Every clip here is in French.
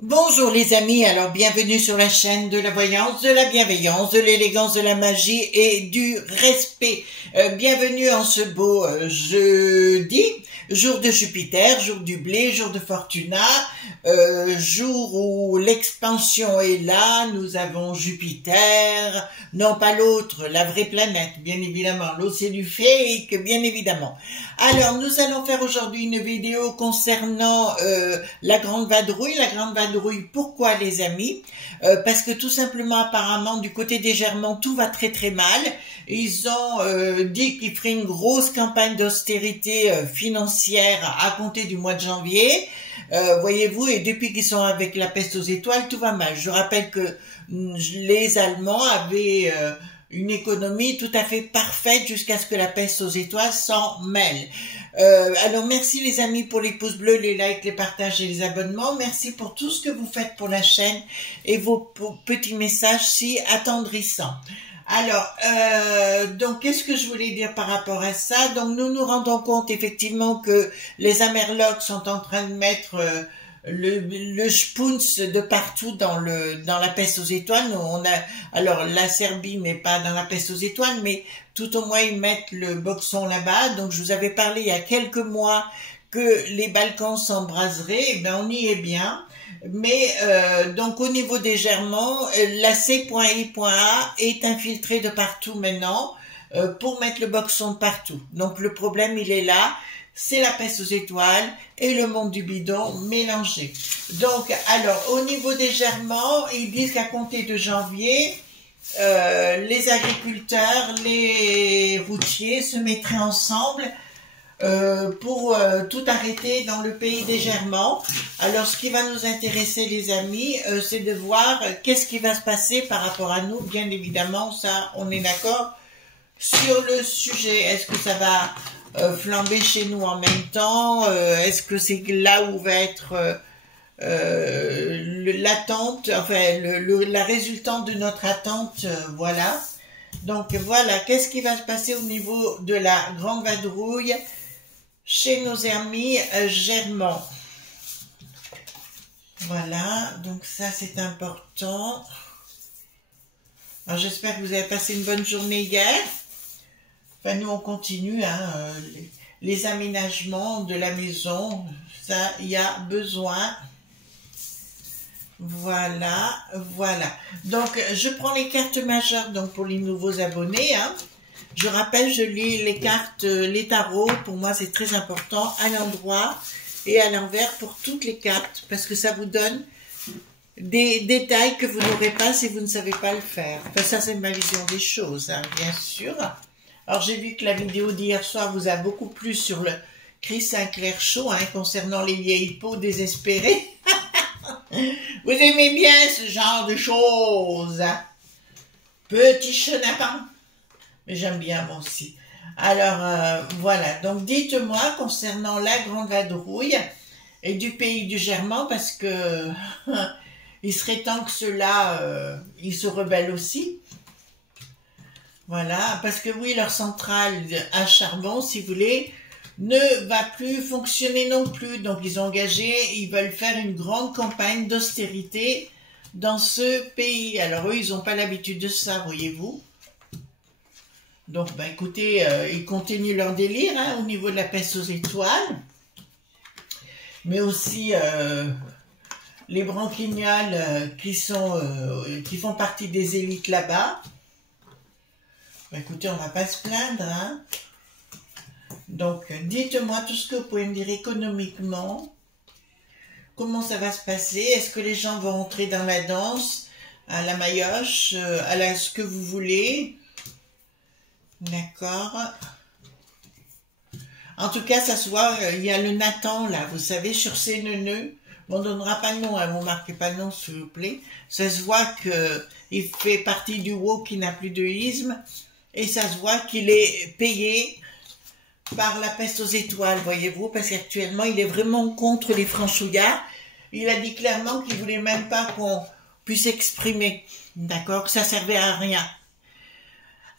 Bonjour les amis, alors bienvenue sur la chaîne de la voyance, de la bienveillance, de l'élégance, de la magie et du respect. Bienvenue en ce beau jeudi, jour de Jupiter, jour du blé, jour de Fortuna, jour où l'expansion est là. Nous avons Jupiter, non pas l'autre, la vraie planète, bien évidemment. L'autre c'est du fake, bien évidemment. Alors nous allons faire aujourd'hui une vidéo concernant la grande vadrouille. La grande vadrouille, pourquoi les amis? Parce que tout simplement apparemment du côté des Germans tout va très très mal. Ils ont dit qu'ils feraient une grosse campagne d'austérité financière à compter du mois de janvier. Voyez-vous, et depuis qu'ils sont avec la peste aux étoiles, tout va mal. Je rappelle que les Allemands avaient une économie tout à fait parfaite jusqu'à ce que la peste aux étoiles s'en mêle. Alors merci les amis pour les pouces bleus, les likes, les partages et les abonnements. Merci pour tout ce que vous faites pour la chaîne et vos petits messages si attendrissants. Alors, donc qu'est-ce que je voulais dire par rapport à ça? Donc nous nous rendons compte effectivement que les Amerlocs sont en train de mettre le spuns de partout dans la peste aux étoiles. Alors la Serbie n'est pas dans la peste aux étoiles, mais tout au moins ils mettent le boxon là-bas. Donc je vous avais parlé il y a quelques mois que les Balkans s'embraseraient. Eh ben on y est bien. Mais donc au niveau des Germans, la C.I.A est infiltrée de partout maintenant pour mettre le boxon de partout. Donc le problème il est là. C'est la peste aux étoiles et le monde du bidon mélangés. Donc, alors, au niveau des Germans, ils disent qu'à compter de janvier, les agriculteurs, les routiers se mettraient ensemble pour tout arrêter dans le pays des Germans. Alors, ce qui va nous intéresser, les amis, c'est de voir qu'est-ce qui va se passer par rapport à nous. Bien évidemment, ça, on est d'accord sur le sujet. Est-ce que ça va flamber chez nous en même temps? Est-ce que c'est là où va être l'attente, enfin la résultante de notre attente, voilà. Donc voilà, qu'est-ce qui va se passer au niveau de la grande vadrouille chez nos amis germans? Voilà, donc ça c'est important. Alors j'espère que vous avez passé une bonne journée hier. Enfin, nous, on continue, hein, les aménagements de la maison, ça, il y a besoin. Voilà, voilà. Donc, je prends les cartes majeures donc pour les nouveaux abonnés. Hein. Je rappelle, je lis les cartes, les tarots, pour moi, c'est très important, à l'endroit et à l'envers pour toutes les cartes, parce que ça vous donne des détails que vous n'aurez pas si vous ne savez pas le faire. Enfin, ça, c'est ma vision des choses, hein, bien sûr. Alors, j'ai vu que la vidéo d'hier soir vous a beaucoup plu sur le Chris Sinclair Show, hein, concernant les vieilles peaux désespérées. Vous aimez bien ce genre de choses, hein? Petit chenapan. Mais j'aime bien, moi aussi. Alors, voilà. Donc, dites-moi, concernant la grande vadrouille et du pays du Germain, parce que il serait temps que ceux-là, ils se rebellent aussi. Voilà, parce que oui, leur centrale à charbon, si vous voulez, ne va plus fonctionner non plus. Donc, ils ont engagé, ils veulent faire une grande campagne d'austérité dans ce pays. Alors, eux, ils n'ont pas l'habitude de ça, voyez-vous. Donc, ben, écoutez, ils continuent leur délire hein, au niveau de la peste aux étoiles. Mais aussi les branquignoles qui font partie des élites là-bas. Ben, écoutez, on ne va pas se plaindre, hein. Donc, dites-moi tout ce que vous pouvez me dire économiquement. Comment ça va se passer? Est-ce que les gens vont entrer dans la danse? à la maillotche, ce que vous voulez. D'accord. En tout cas, ça se voit, il y a le Nathan, là, vous savez, sur ses nœuds. On ne donnera pas le nom, hein, vous marquez pas le nom, s'il vous plaît. Ça se voit qu'il fait partie du WoW qui n'a plus de isme. Et ça se voit qu'il est payé par la peste aux étoiles, voyez-vous, parce qu'actuellement, il est vraiment contre les franchouillards. Il a dit clairement qu'il voulait même pas qu'on puisse exprimer, d'accord, que ça servait à rien.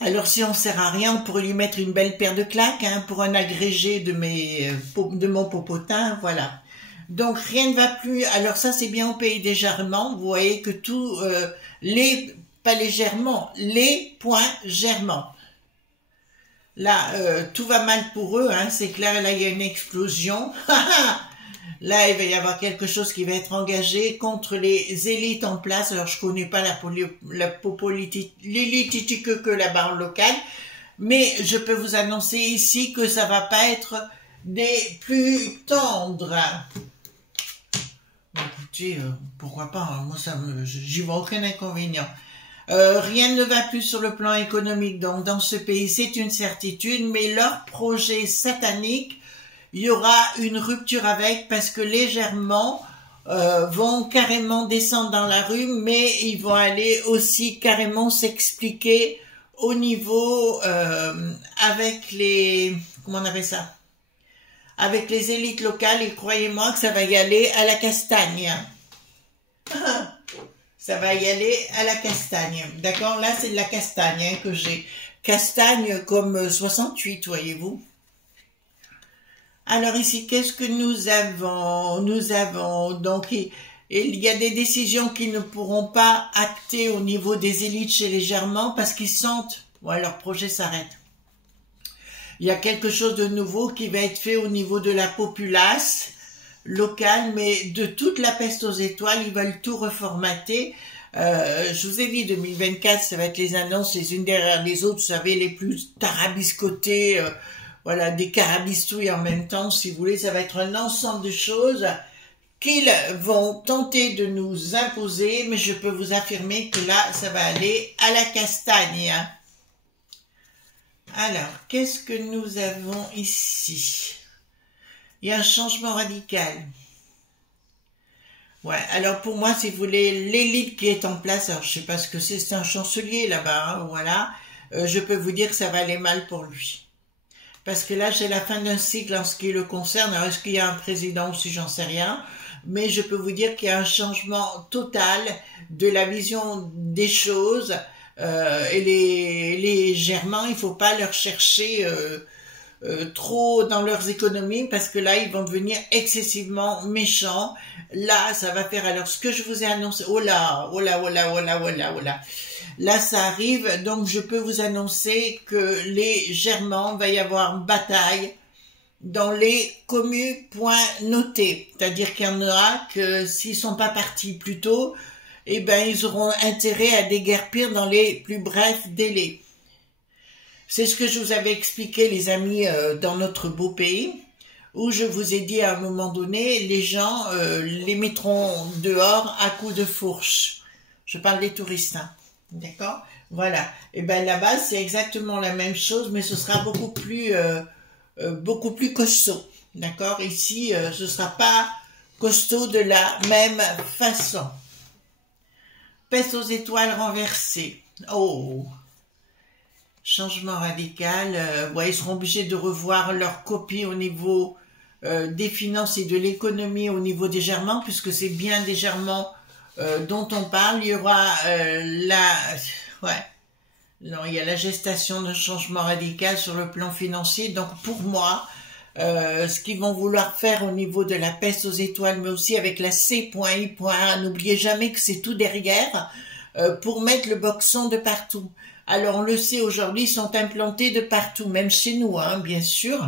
Alors, si on sert à rien, on pourrait lui mettre une belle paire de claques, hein, pour un agrégé de mon popotin, voilà. Donc, rien ne va plus. Alors, ça, c'est bien au pays des Germans. Vous voyez que tout, pas les Germans, les points germans. Là, tout va mal pour eux, hein, c'est clair, là, il y a une explosion. Là, il va y avoir quelque chose qui va être engagé contre les élites en place. Alors, je connais pas l'élite que là-bas en local, mais je peux vous annoncer ici que ça va pas être des plus tendres. Écoutez, pourquoi pas, hein, moi, j'y vois aucun inconvénient. Rien ne va plus sur le plan économique, donc dans ce pays, c'est une certitude, mais leur projet satanique, il y aura une rupture avec, parce que légèrement vont carrément descendre dans la rue, mais ils vont aller aussi carrément s'expliquer au niveau avec les, comment on appelle ça, avec les élites locales, et croyez-moi que ça va y aller à la castagne. Ça va y aller à la castagne. D'accord? Là, c'est de la castagne, hein, que j'ai. Castagne comme 68, voyez-vous. Alors ici, qu'est-ce que nous avons? Nous avons, donc, il y a des décisions qui ne pourront pas acter au niveau des élites chez les Germans parce qu'ils sentent, ouais, leur projet s'arrête. Il y a quelque chose de nouveau qui va être fait au niveau de la populace locale, mais de toute la peste aux étoiles, ils veulent tout reformater. Je vous ai dit, 2024, ça va être les annonces les unes derrière les autres, vous savez, les plus tarabiscotées, voilà, des carabistouilles en même temps, si vous voulez, ça va être un ensemble de choses qu'ils vont tenter de nous imposer, mais je peux vous affirmer que là, ça va aller à la castagne. Alors, qu'est-ce que nous avons ici? Il y a un changement radical. Ouais, alors pour moi, si vous voulez, l'élite qui est en place, alors je sais pas ce que c'est un chancelier là-bas, hein, voilà, je peux vous dire que ça va aller mal pour lui. Parce que là, c'est la fin d'un cycle en ce qui le concerne. Alors, est-ce qu'il y a un président aussi, j'en sais rien. Mais je peux vous dire qu'il y a un changement total de la vision des choses. Et les Germains, il faut pas leur chercher trop dans leurs économies parce que là, ils vont devenir excessivement méchants. Là, ça va faire, alors ce que je vous ai annoncé, oh là, oh là, oh là, oh là, oh là, oh là. Là, ça arrive, donc je peux vous annoncer que les Germains, va y avoir bataille dans les communes points notés. C'est-à-dire qu'il y en aura que s'ils sont pas partis plus tôt, eh ben, ils auront intérêt à déguerpir dans les plus brefs délais. C'est ce que je vous avais expliqué, les amis, dans notre beau pays, où je vous ai dit à un moment donné, les gens les mettront dehors à coups de fourche. Je parle des touristes, hein. D'accord? Voilà. Et ben là-bas, c'est exactement la même chose, mais ce sera beaucoup plus costaud. D'accord? Ici, ce sera pas costaud de la même façon. Peste aux étoiles renversées. Oh! Changement radical. Ouais, ils seront obligés de revoir leur copie au niveau des finances et de l'économie au niveau des Germains, puisque c'est bien des Germains dont on parle. Il y aura non, il y a la gestation d'un changement radical sur le plan financier. Donc pour moi, ce qu'ils vont vouloir faire au niveau de la peste aux étoiles, mais aussi avec la C.I.A, n'oubliez jamais que c'est tout derrière, pour mettre le boxon de partout. Alors on le sait aujourd'hui, ils sont implantés de partout, même chez nous, hein, bien sûr.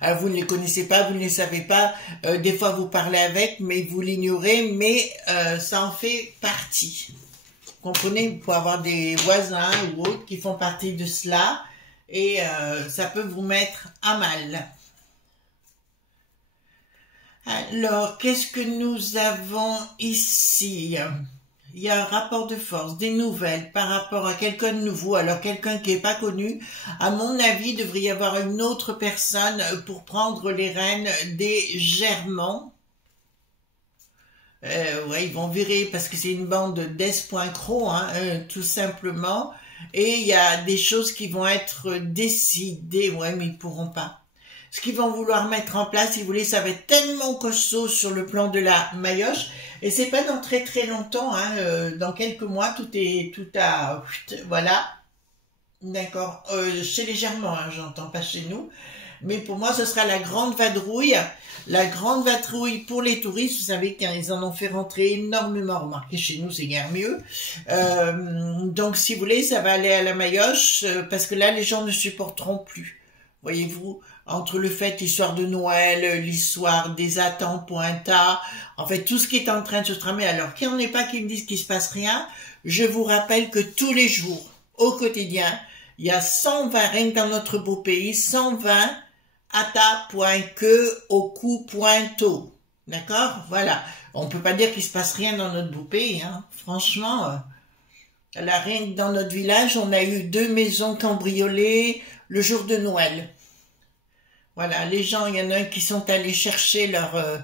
Alors, vous ne les connaissez pas, vous ne les savez pas, des fois vous parlez avec, mais vous l'ignorez, mais ça en fait partie. Vous comprenez, vous pouvez avoir des voisins ou autres qui font partie de cela, et ça peut vous mettre à mal. Alors, qu'est-ce que nous avons ici? il y a un rapport de force, des nouvelles par rapport à quelqu'un de nouveau, alors quelqu'un qui n'est pas connu. À mon avis, il devrait y avoir une autre personne pour prendre les rênes des Germans. Ouais, ils vont virer parce que c'est une bande d'es.cro, hein, tout simplement. Et il y a des choses qui vont être décidées, ouais, mais ils pourront pas. Ce qu'ils vont vouloir mettre en place, si vous voulez, ça va être tellement costaud sur le plan de la maillotche. Et c'est pas dans très très longtemps, hein, dans quelques mois, tout à, voilà. D'accord, chez les Germans, hein, j'entends pas chez nous. Mais pour moi, ce sera la grande vadrouille. La grande vadrouille pour les touristes. Vous savez qu'ils en ont fait rentrer énormément. Remarquez, chez nous, c'est guère mieux. Donc, si vous voulez, ça va aller à la maillotche, parce que là, les gens ne supporteront plus. Voyez-vous, entre le fait, l'histoire de Noël, l'histoire des attentes.ta, en fait, tout ce qui est en train de se tramer. Alors, qu'il n'y en ait pas qui me disent qu'il se passe rien, je vous rappelle que tous les jours, au quotidien, il y a 120, rien que dans notre beau pays, 120 ata.que.oku.to. D'accord? Voilà. On peut pas dire qu'il se passe rien dans notre beau pays, hein. Franchement, là, rien que dans notre village, on a eu 2 maisons cambriolées le jour de Noël. Voilà, les gens, il y en a un qui sont allés chercher leur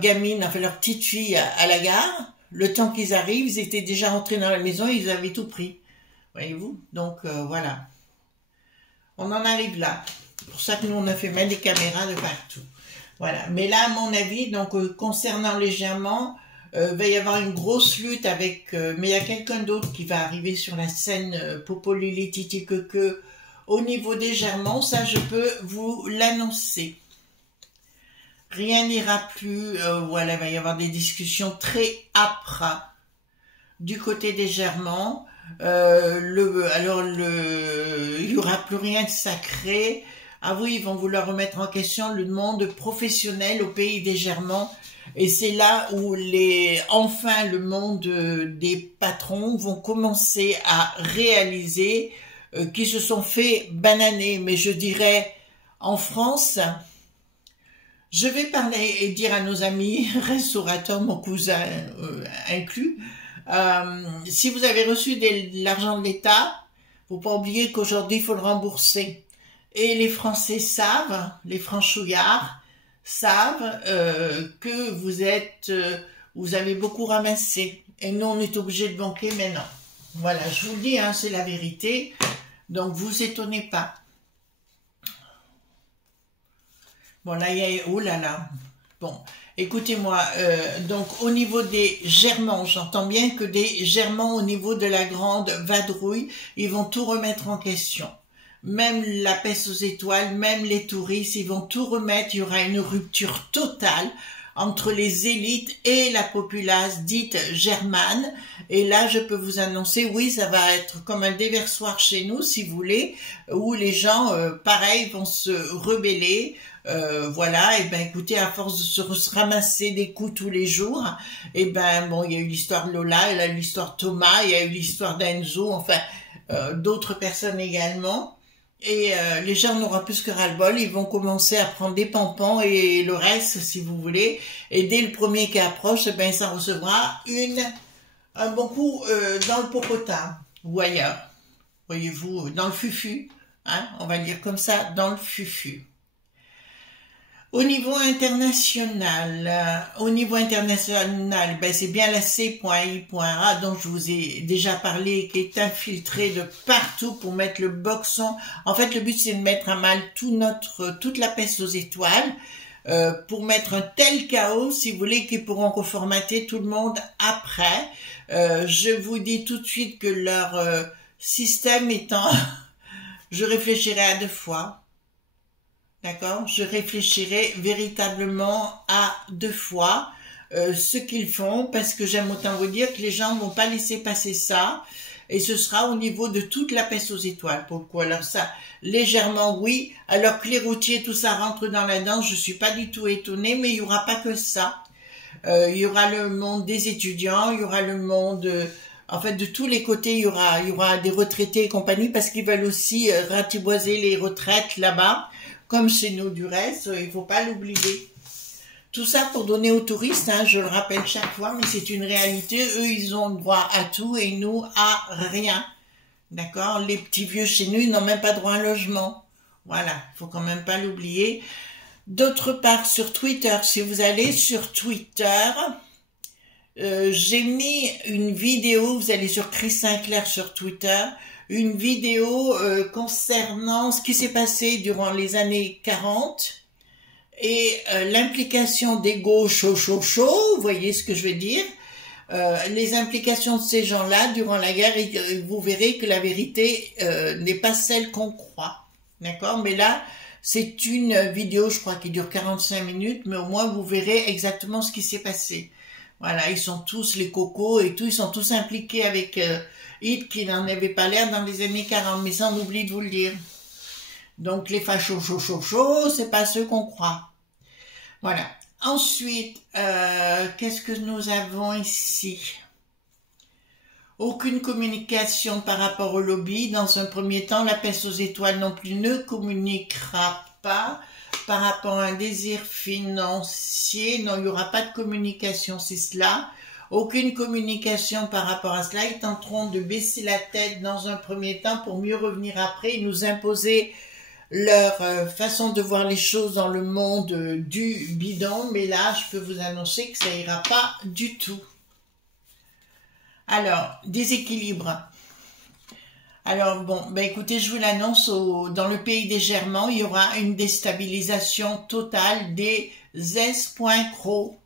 gamine, enfin leur petite fille à la gare. Le temps qu'ils arrivent, ils étaient déjà rentrés dans la maison, ils avaient tout pris. Voyez-vous? Donc, voilà. On en arrive là. C'est pour ça que nous, on a fait mettre des caméras de partout. Voilà. Mais là, à mon avis, donc, concernant les Germans, va y avoir une grosse lutte avec... mais il y a quelqu'un d'autre qui va arriver sur la scène Popolili Titi que au niveau des Germans, ça, je peux vous l'annoncer. Rien n'ira plus. Voilà, il va y avoir des discussions très âpres du côté des Germans. Il y aura plus rien de sacré. Ah oui, ils vont vouloir remettre en question le monde professionnel au pays des Germans. Et c'est là où enfin le monde des patrons vont commencer à réaliser qu'ils se sont fait bananer. Mais je dirais, en France, je vais parler et dire à nos amis, restaurateurs, mon cousin inclus, si vous avez reçu de l'argent de l'État, faut pas oublier qu'aujourd'hui, il faut le rembourser. Et les Français savent, les franchouillards savent que vous avez beaucoup ramassé. Et nous, on est obligé de banquer maintenant. Voilà, je vous le dis, hein, c'est la vérité. Donc, vous étonnez pas. Bon, là, il y a... Oh là là. Bon, écoutez-moi. Donc, au niveau des Germans, j'entends bien que des Germans, au niveau de la grande vadrouille, ils vont tout remettre en question. Même la peste aux étoiles, même les touristes, ils vont tout remettre. Il y aura une rupture totale entre les élites et la populace dite germane. Et là, je peux vous annoncer, oui, ça va être comme un déversoir chez nous, si vous voulez, où les gens, pareil, vont se rebeller. Voilà, et ben écoutez, à force de se ramasser des coups tous les jours, et ben bon, il y a eu l'histoire de Lola, il y a eu l'histoire de Thomas, il y a eu l'histoire d'Enzo, enfin, d'autres personnes également. Et les gens n'auront plus que ras-le-bol, ils vont commencer à prendre des pampans et le reste, si vous voulez. Et dès le premier qui approche, ben ça recevra un bon coup dans le popotin ou ailleurs. Voyez-vous, dans le fufu, hein, on va le dire comme ça, dans le fufu. Au niveau international, ben c'est bien la C.I.A dont je vous ai déjà parlé, qui est infiltré de partout pour mettre le boxon. En fait, le but c'est de mettre à mal toute la peste aux étoiles, pour mettre un tel chaos, si vous voulez, qu'ils pourront reformater tout le monde après. Je vous dis tout de suite que leur système étant, je réfléchirai à 2 fois. D'accord? Je réfléchirai véritablement à 2 fois ce qu'ils font, parce que j'aime autant vous dire que les gens ne vont pas laisser passer ça, et ce sera au niveau de toute la peste aux étoiles. Pourquoi? Alors ça, légèrement oui, alors que les routiers, tout ça rentre dans la danse, je suis pas du tout étonnée, mais il y aura pas que ça. Il y aura le monde des étudiants, il y aura le monde... en fait, de tous les côtés, il y aura des retraités et compagnie, parce qu'ils veulent aussi ratiboiser les retraites là-bas, comme chez nous du reste, il faut pas l'oublier. Tout ça pour donner aux touristes, hein, je le rappelle chaque fois, mais c'est une réalité. Eux, ils ont le droit à tout et nous à rien. D'accord? Les petits vieux chez nous, ils n'ont même pas droit à un logement. Voilà, faut quand même pas l'oublier. D'autre part, sur Twitter, si vous allez sur Twitter, j'ai mis une vidéo, vous allez sur Chris Sinclair sur Twitter, une vidéo concernant ce qui s'est passé durant les années 40 et l'implication des gauches chaud, vous voyez ce que je veux dire, les implications de ces gens-là durant la guerre, et vous verrez que la vérité n'est pas celle qu'on croit, d'accord? Mais là, c'est une vidéo, je crois, qui dure 45 minutes, mais au moins vous verrez exactement ce qui s'est passé. Voilà, ils sont tous les cocos et tout, ils sont tous impliqués avec Hitler qui n'en avait pas l'air dans les années 40, mais ça on oublie de vous le dire. Donc les fachos c'est pas ceux qu'on croit. Voilà. Ensuite, qu'est-ce que nous avons ici? Aucune communication par rapport au lobby. Dans un premier temps, la peste aux étoiles non plus ne communiquera pas par rapport à un désir financier. Non, il n'y aura pas de communication, c'est cela. Aucune communication par rapport à cela. Ils tenteront de baisser la tête dans un premier temps pour mieux revenir après et nous imposer leur façon de voir les choses dans le monde du bidon. Mais là, je peux vous annoncer que ça ira pas du tout. Alors, déséquilibre. Alors bon, ben écoutez, je vous l'annonce, dans le pays des Germans, il y aura une déstabilisation totale des espoincrots.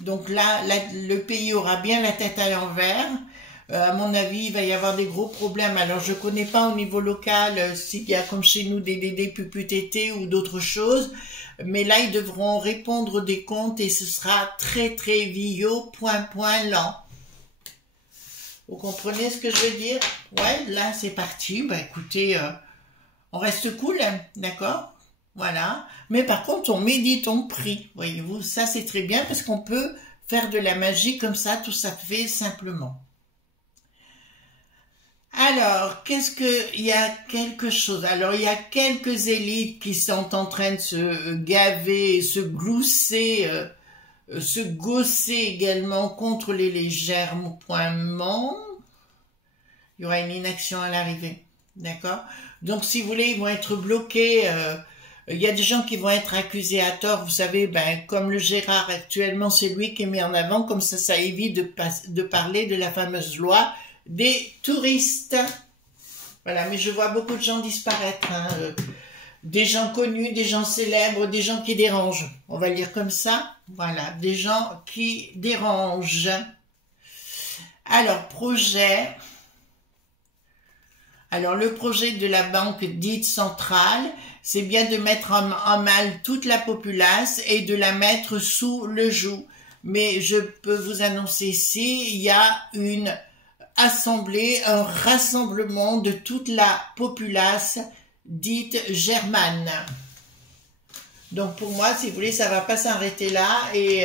Donc là, le pays aura bien la tête à l'envers. À mon avis, il va y avoir des gros problèmes. Alors je connais pas au niveau local s'il y a comme chez nous des puputétés ou d'autres choses. Mais là, ils devront répondre des comptes et ce sera très très vieux, point lent. Vous comprenez ce que je veux dire? Ouais, là c'est parti. Bah écoutez, on reste cool, hein, d'accord? Voilà. Mais par contre, on médite, on prie. Voyez-vous, ça c'est très bien parce qu'on peut faire de la magie comme ça, tout ça fait simplement. Alors, il y a quelque chose. Alors, il y a quelques élites qui sont en train de se gaver, se glousser, se gausser également contre les légers pointements. Il y aura une inaction à l'arrivée, d'accord? Donc, si vous voulez, ils vont être bloqués. Il y a des gens qui vont être accusés à tort. Vous savez, ben, comme le Gérard actuellement, c'est lui qui est mis en avant. Comme ça évite de parler de la fameuse loi des touristes. Voilà, mais je vois beaucoup de gens disparaître. Hein, des gens connus, des gens célèbres, des gens qui dérangent. On va le dire comme ça. Voilà, des gens qui dérangent. Alors, projet. Alors, le projet de la banque dite centrale, c'est bien de mettre en mal toute la populace et de la mettre sous le joug. Mais je peux vous annoncer ici, il y a une assemblée, un rassemblement de toute la populace dite germane. Donc pour moi, si vous voulez, ça va pas s'arrêter là. Et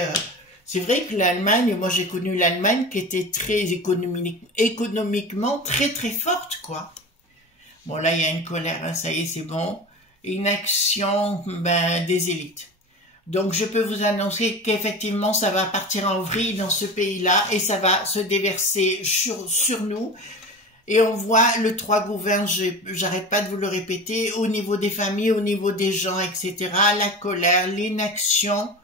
c'est vrai que l'Allemagne, moi j'ai connu l'Allemagne qui était très économiquement très très forte, quoi. Bon là, il y a une colère, hein, ça y est, c'est bon. Une action des élites. Donc je peux vous annoncer qu'effectivement ça va partir en vrille dans ce pays-là et ça va se déverser sur nous. Et on voit le 3 gouvernes, j'arrête pas de vous le répéter, au niveau des familles, au niveau des gens, etc. La colère, l'inaction,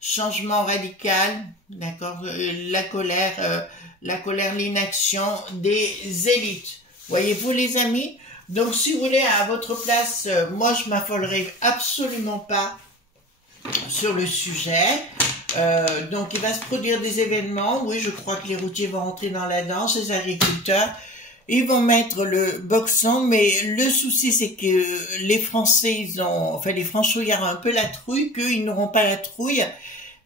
changement radical, d'accord, la colère, l'inaction des élites. Voyez-vous les amis? Donc si vous voulez, à votre place, moi je m'affolerai absolument pas sur le sujet. Donc il va se produire des événements. Oui, je crois que les routiers vont rentrer dans la danse, les agriculteurs. Ils vont mettre le boxon, mais le souci c'est que les Français, les franchouillards ont un peu la trouille, qu'ils n'auront pas la trouille,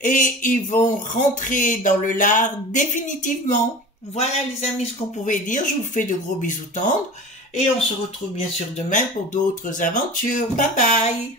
et ils vont rentrer dans le lard définitivement. Voilà les amis ce qu'on pouvait dire. Je vous fais de gros bisous tendres, et on se retrouve bien sûr demain pour d'autres aventures. Bye bye.